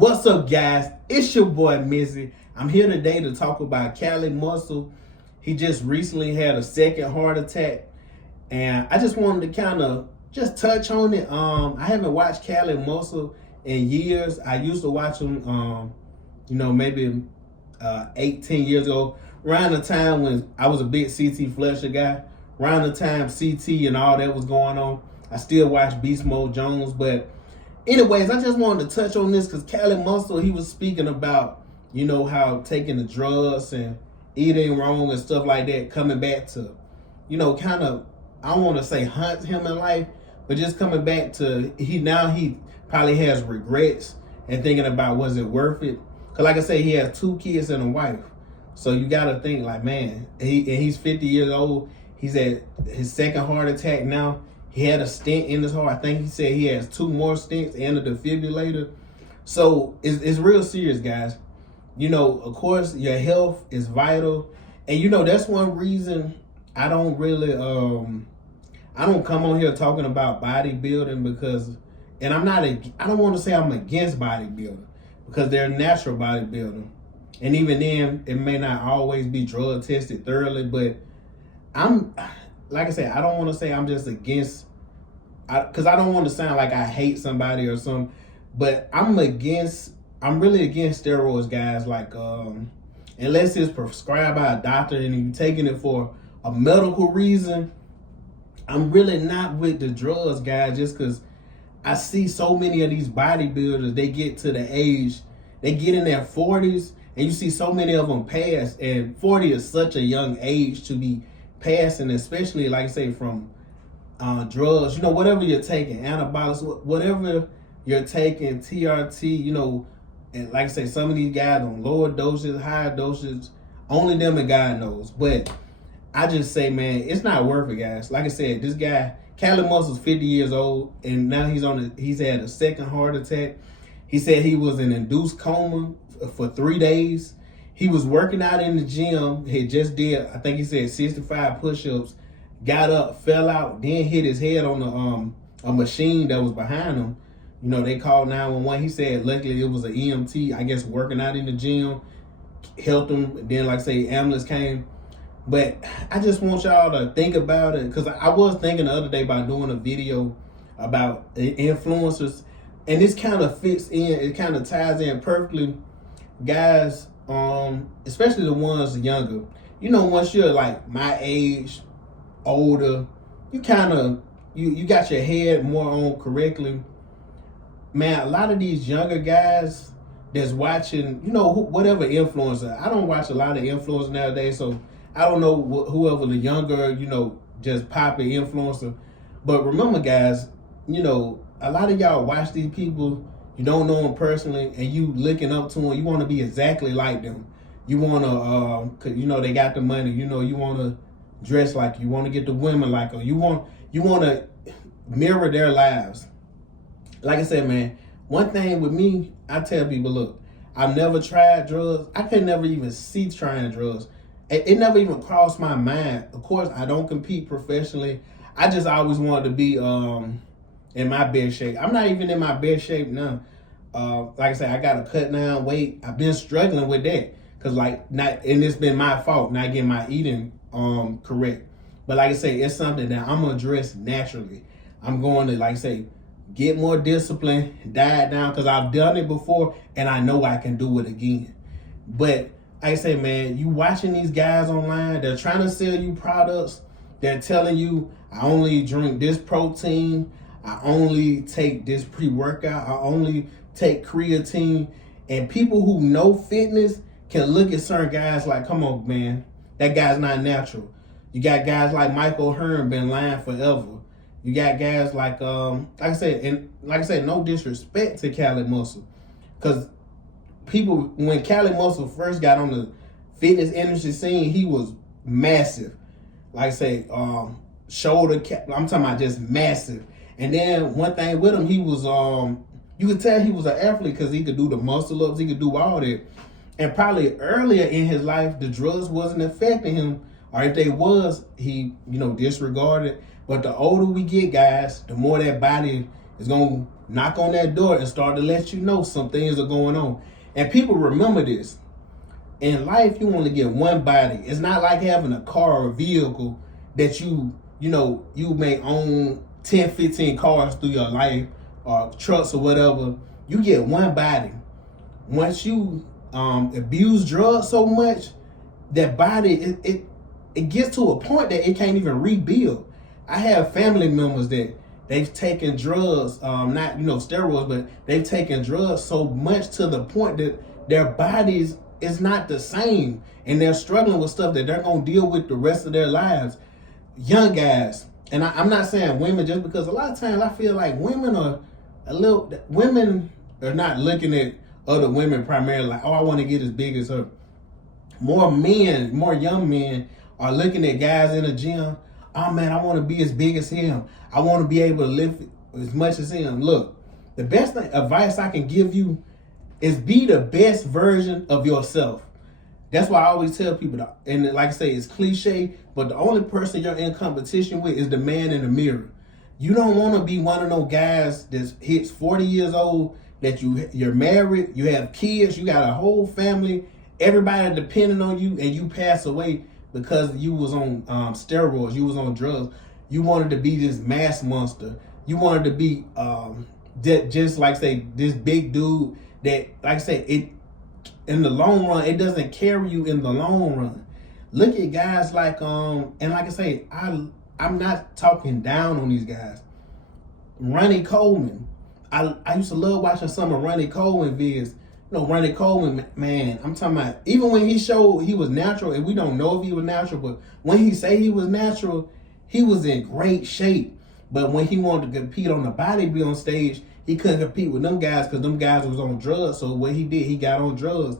What's up, guys? It's your boy Missy. I'm here today to talk about Cali Muscle. He just recently had a second heart attack, and I just wanted to kind of just touch on it. I haven't watched Cali Muscle in years. I used to watch him, maybe 18 years ago, around the time when I was a big CT Fletcher guy. Around the time CT and all that was going on, I still watch Beast Mode Jones, but anyways, I just wanted to touch on this because Cali Muscle, he was speaking about, how taking the drugs and eating wrong and stuff like that, coming back to, kind of, I don't want to say hunt him in life, but just coming back to, he probably has regrets and thinking about, was it worth it? Because like I say, he has 2 kids and a wife. So you got to think like, man, he's 50 years old. He's at his second heart attack now. He had a stent in his heart. I think he said he has 2 more stents and a defibrillator. So it's real serious, guys. Of course, your health is vital. And, that's one reason I don't really, I don't come on here talking about bodybuilding because, and I don't want to say I'm against bodybuilding because they're natural bodybuilding. And even then, it may not always be drug tested thoroughly, but like I said, I don't want to say I'm just against, because I don't want to sound like I hate somebody or something, but I'm really against steroids, guys. Like, unless it's prescribed by a doctor and you're taking it for a medical reason, I'm really not with the drugs, guys, just because I see so many of these bodybuilders, they get to the age, they get in their 40s, and you see so many of them pass, and 40 is such a young age to be passing, especially like I say from drugs, whatever you're taking, anabolics, whatever you're taking, TRT, and like I say, some of these guys on lower doses, higher doses, only them and God knows. But I just say, man, it's not worth it, guys. Like I said, this guy, Cali Muscle's 50 years old, and now he's had a second heart attack. He said he was in induced coma for 3 days. He was working out in the gym. He just did, I think he said 65 push-ups, got up, fell out, then hit his head on a machine that was behind him. They called 911. He said luckily it was an EMT, I guess, working out in the gym, helped him. Then, like I say, ambulance came. But I just want y'all to think about it, because I was thinking the other day about doing a video about influencers, and this kind of fits in, it kind of ties in perfectly, guys. Especially the ones younger. Once you're like my age, older, you kind of, you got your head more on correctly. Man, a lot of these younger guys that's watching, whatever influencer. I don't watch a lot of influencers nowadays, so I don't know whoever the younger, just poppy influencer. But remember, guys, a lot of y'all watch these people, you don't know them personally, and you looking up to them. You want to be exactly like them. You want to, cause they got the money. You want to dress like you want to get the women like them. You want to mirror their lives. Like I said, man, one thing with me, I tell people, look, I've never tried drugs. I could never even see trying drugs. It never even crossed my mind. Of course, I don't compete professionally. I just always wanted to be in my best shape. I'm not even in my best shape now. Like I said, I got to cut down weight. I've been struggling with that because and it's been my fault not getting my eating correct. But like I say, it's something that I'm gonna address naturally. I'm going to, like I say, get more discipline, diet down, because I've done it before and I know I can do it again. But like I say, man, you watching these guys online, they're trying to sell you products. They're telling you, I only drink this protein, I only take this pre-workout, I only take creatine. And people who know fitness can look at certain guys like, come on, man, that guy's not natural. You got guys like Michael Hearn been lying forever. You got guys like I said, no disrespect to Cali Muscle, because people, when Cali Muscle first got on the fitness industry scene, he was massive. Like I say, shoulder cap, I'm talking about just massive. And then one thing with him, he was you could tell he was an athlete because he could do the muscle ups, he could do all that. And probably earlier in his life, the drugs wasn't affecting him, or if they was, he disregarded. But the older we get, guys, the more that body It's going to knock on that door and start to let you know some things are going on. And people remember this. In life, you only get one body. It's not like having a car or vehicle that you may own 10, 15 cars through your life or trucks or whatever. You get one body. Once you abuse drugs so much, that body, it gets to a point that it can't even rebuild. I have family members that they've taken drugs, not steroids, but they've taken drugs so much to the point that their bodies is not the same, and they're struggling with stuff that they're gonna deal with the rest of their lives. Young guys, and I'm not saying women, just because a lot of times I feel like women are not looking at other women primarily like, oh, I want to get as big as her. More young men are looking at guys in the gym. Oh man, I want to be as big as him. I want to be able to lift as much as him. Look, the best advice I can give you is be the best version of yourself. That's why I always tell people that, and like I say, it's cliche, but the only person you're in competition with is the man in the mirror. You don't want to be one of those guys that hits 40 years old, that you're married, you have kids, you got a whole family, everybody depending on you, and you pass away because you was on steroids, you was on drugs. You wanted to be this mass monster. You wanted to be just like say this big dude that, like I said, it in the long run, it doesn't carry you in the long run. Look at guys like and like I say, I'm not talking down on these guys. Ronnie Coleman. I used to love watching some of Ronnie Coleman vids. Ronnie Coleman, man, I'm talking about, even when he showed he was natural, and we don't know if he was natural, but when he say he was natural, he was in great shape. But when he wanted to compete on the bodybuilding stage, he couldn't compete with them guys because them guys was on drugs. So what he did, he got on drugs.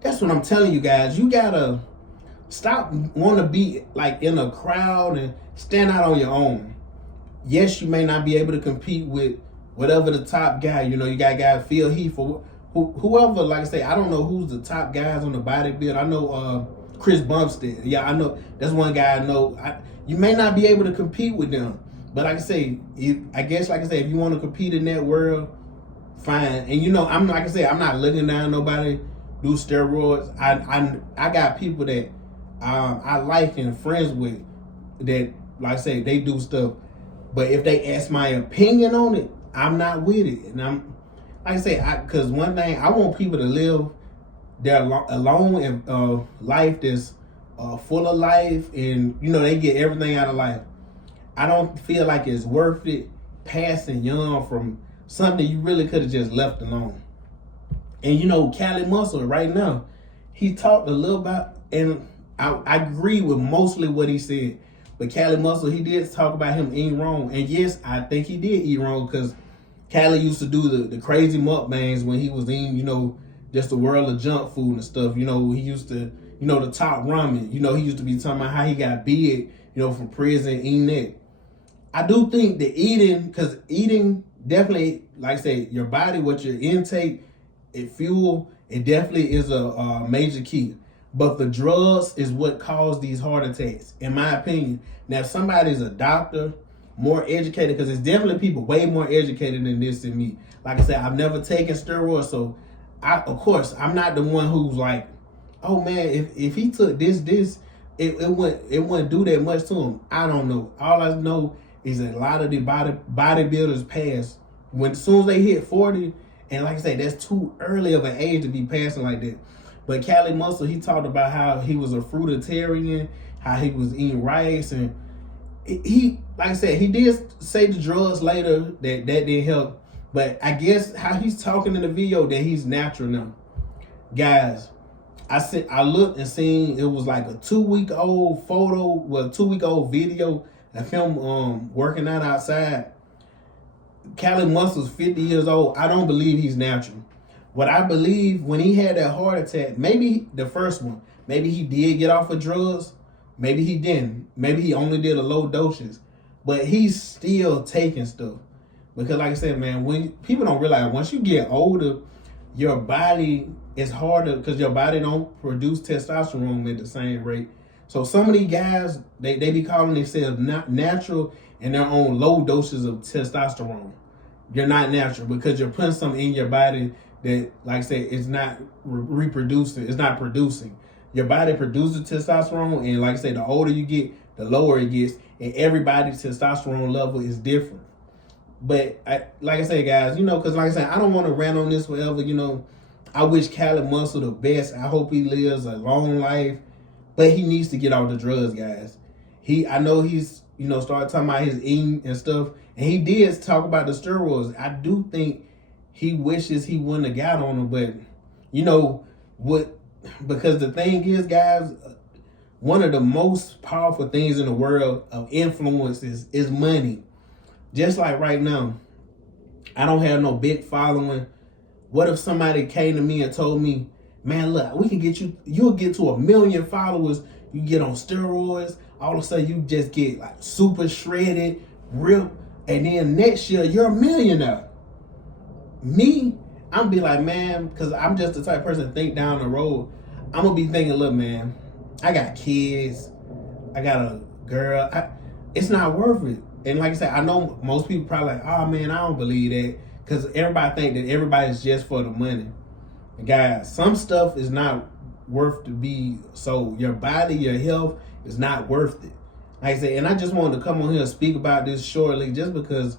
That's what I'm telling you guys. You gotta stop wanting to be like in a crowd and stand out on your own. Yes, you may not be able to compete with whatever the top guy. You got guys Phil Heath or whoever. Like I say, I don't know who's the top guys on the bodybuilding. I know Chris Bumstead. Yeah, I know that's one guy I know. You may not be able to compete with them. But like I say, if you want to compete in that world, fine. And I'm like I say, I'm not looking down nobody do steroids. I got people that I like and friends with that, like I say, they do stuff. But if they ask my opinion on it, I'm not with it. And I'm like I say, because one thing, I want people to live their alone and life that's full of life, and they get everything out of life. I don't feel like it's worth it passing young from something you really could have just left alone. And Cali Muscle right now, he talked a little about, and I agree with mostly what he said. But Cali Muscle, he did talk about him eating wrong. And yes, I think he did eat wrong, because Cali used to do the crazy mukbangs when he was eating, just the world of junk food and stuff. He used to, the top ramen. He used to be talking about how he got big, from prison, eating that. I do think that because eating definitely, like I say, your body, what your intake, it definitely is a major key. But the drugs is what caused these heart attacks, in my opinion. Now, if somebody's a doctor, more educated, because it's definitely people way more educated than this than me. Like I said, I've never taken steroids, so of course, I'm not the one who's like, oh man, if he took this, it wouldn't do that much to him. I don't know. All I know is that a lot of the bodybuilders pass as soon as they hit 40, and like I say, that's too early of an age to be passing like that. But Cali Muscle, he talked about how he was a fruitarian, how he was eating rice, and he, like I said, he did say the drugs later that didn't help. But I guess how he's talking in the video that he's natural now. Guys, I looked and seen it was like a 2-week-old photo, 2-week-old video of him working out outside. Cali Muscle's 50 years old. I don't believe he's natural. What I believe, when he had that heart attack, maybe the first one, maybe he did get off of drugs, maybe he didn't. Maybe he only did a low doses, but he's still taking stuff. Because like I said, man, when people don't realize, once you get older, your body is harder, because your body don't produce testosterone at the same rate. So some of these guys, they be calling themselves not natural, and they're on low doses of testosterone. you're not natural because you're putting something in your body that, like I said, it's not reproducing. It's not producing. Your body produces testosterone, and like I said, the older you get, the lower it gets, and everybody's testosterone level is different. But like I say, guys, because like I said, I don't want to rant on this forever. I wish Cali Muscle the best. I hope he lives a long life, but he needs to get off the drugs, guys. I know he's started talking about his eating and stuff, and he did talk about the steroids. I do think he wishes he wouldn't have got on them, but what? Because the thing is, guys, one of the most powerful things in the world of influence is money. Just like right now, I don't have no big following. What if somebody came to me and told me, man, look, we can get you'll get to 1 million followers, you get on steroids, all of a sudden you just get like super shredded, ripped, and then next year you're a millionaire. Me, I'm be like, man, because I'm just the type of person to think down the road. I'm going to be thinking, look, man, I got kids. I got a girl. It's not worth it. And like I said, I know most people probably like, oh, man, I don't believe that. Because everybody think that everybody's just for the money. And guys, some stuff is not worth to be. So your body, your health is not worth it. Like I said, and I just wanted to come on here and speak about this shortly just because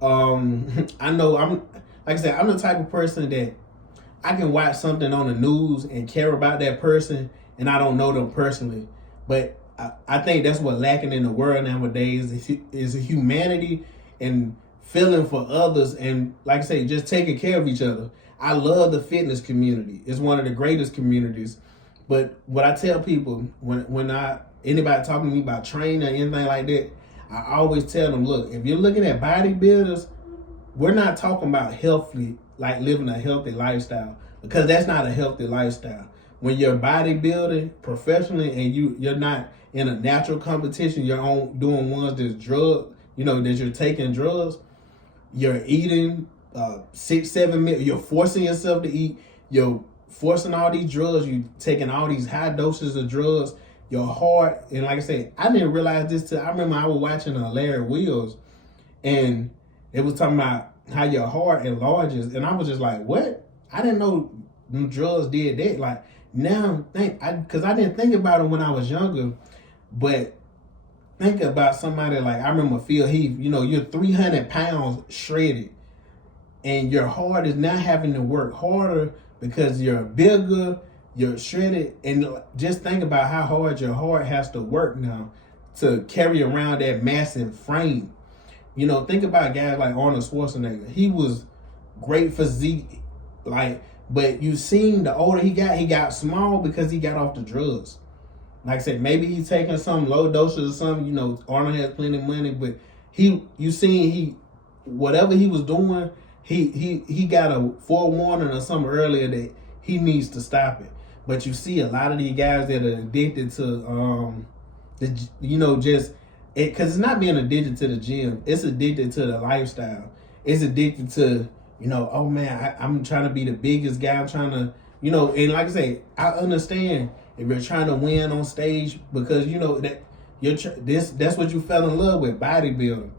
I know like I said, I'm the type of person that I can watch something on the news and care about that person, and I don't know them personally. But I think that's what's lacking in the world nowadays is humanity and feeling for others, and like I say, just taking care of each other. I love the fitness community. It's one of the greatest communities. But what I tell people when anybody talking to me about training or anything like that, I always tell them, look, if you're looking at bodybuilders, we're not talking about healthy, like living a healthy lifestyle, because that's not a healthy lifestyle. When you're bodybuilding professionally and you're not in a natural competition, you're doing ones that's drug, that you're taking drugs, you're eating 6-7 meals, you're forcing yourself to eat, you're forcing all these drugs, you're taking all these high doses of drugs, your heart, and like I said, I didn't realize this till I remember I was watching Larry Wheels, and it was talking about how your heart enlarges, and I was just like, what? I didn't know them drugs did that. Like now, because I didn't think about it when I was younger, but think about somebody like, I remember Phil Heath, you're 300 pounds shredded, and your heart is now having to work harder because you're bigger, you're shredded, and just think about how hard your heart has to work now to carry around that massive frame. Think about guys like Arnold Schwarzenegger. He was great physique, but you seen the older he got small because he got off the drugs. Like I said, maybe he's taking some low doses or something. Arnold has plenty of money, but whatever he was doing, he got a forewarning or something earlier that he needs to stop it. But you see a lot of these guys that are addicted to because it's not being addicted to the gym, it's addicted to the lifestyle. It's addicted to, oh man, I'm trying to be the biggest guy. I'm trying to, and like I say, I understand if you're trying to win on stage because that that's what you fell in love with, bodybuilding.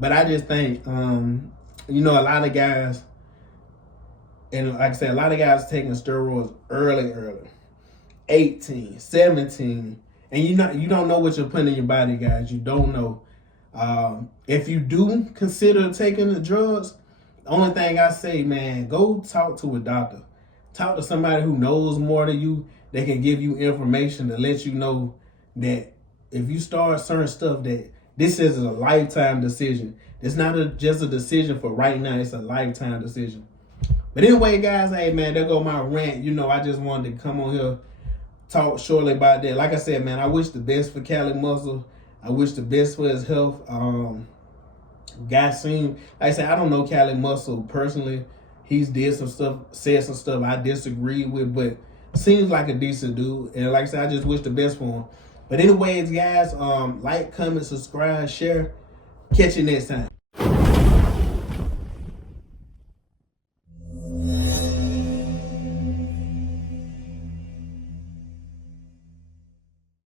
But I just think, a lot of guys, and like I said, a lot of guys taking steroids early, 18, 17. And you don't know what you're putting in your body, guys. You don't know. If you do consider taking the drugs, the only thing I say, man, go talk to a doctor. Talk to somebody who knows more than you. They can give you information to let you know that if you start certain stuff, that this is a lifetime decision. It's not just a decision for right now. It's a lifetime decision. But anyway, guys, hey, man, there go my rant. I just wanted to come on here, talk shortly about that. Like I said, man, I wish the best for Cali Muscle. I wish the best for his health. Guys like I said, I don't know Cali Muscle personally. He's did some stuff, said some stuff I disagree with, but seems like a decent dude. And like I said, I just wish the best for him. But anyways, guys, like, comment, subscribe, share. Catch you next time.